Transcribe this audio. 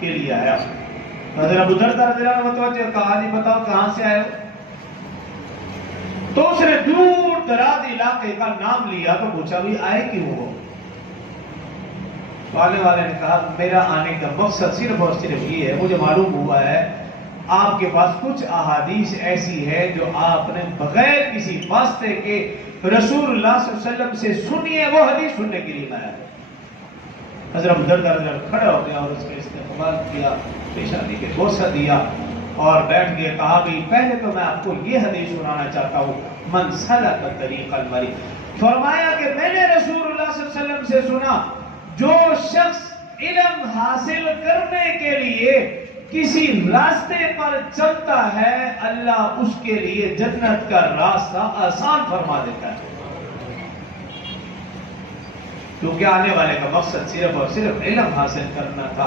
کے لیے آیا۔ حضرت ابو درداء رضی اللہ عنہ متوجہ کہا جی بتاؤ کہاں سے آئے ہو؟ تو اس نے دور دراز علاقے کا نام لیا تو پوچھا بھی آئے کیوں ہو؟ والے نے کہا میرا آنے کا مقصد صرف اور صرف یہ ہے، مجھے معلوم ہوا ہے آپ کے پاس کچھ احادیث ایسی ہے جو آپ نے بغیر کسی واسطے کے رسول اللہ صلی اللہ علیہ وسلم سے سنی ہے، وہ حدیث سننے کے لیے آیا ہے۔ حضرت دردر کھڑا ہو گیا اور اس کے استقبال کیا، پیشانی کے بوسہ دیا اور بیٹھ گئے۔ کہا بھی پہلے تو میں آپ کو یہ حدیث سنانا چاہتا ہوں، من سلک طریق المری، فرمایا کہ میں نے رسول اللہ صلی اللہ علیہ وسلم سے سنا جو شخص علم حاصل کرنے کے لیے کسی راستے پر چلتا ہے اللہ اس کے لیے جنت کا راستہ آسان فرما دیتا ہے، کیونکہ آنے والے کا مقصد صرف اور صرف علم حاصل کرنا تھا۔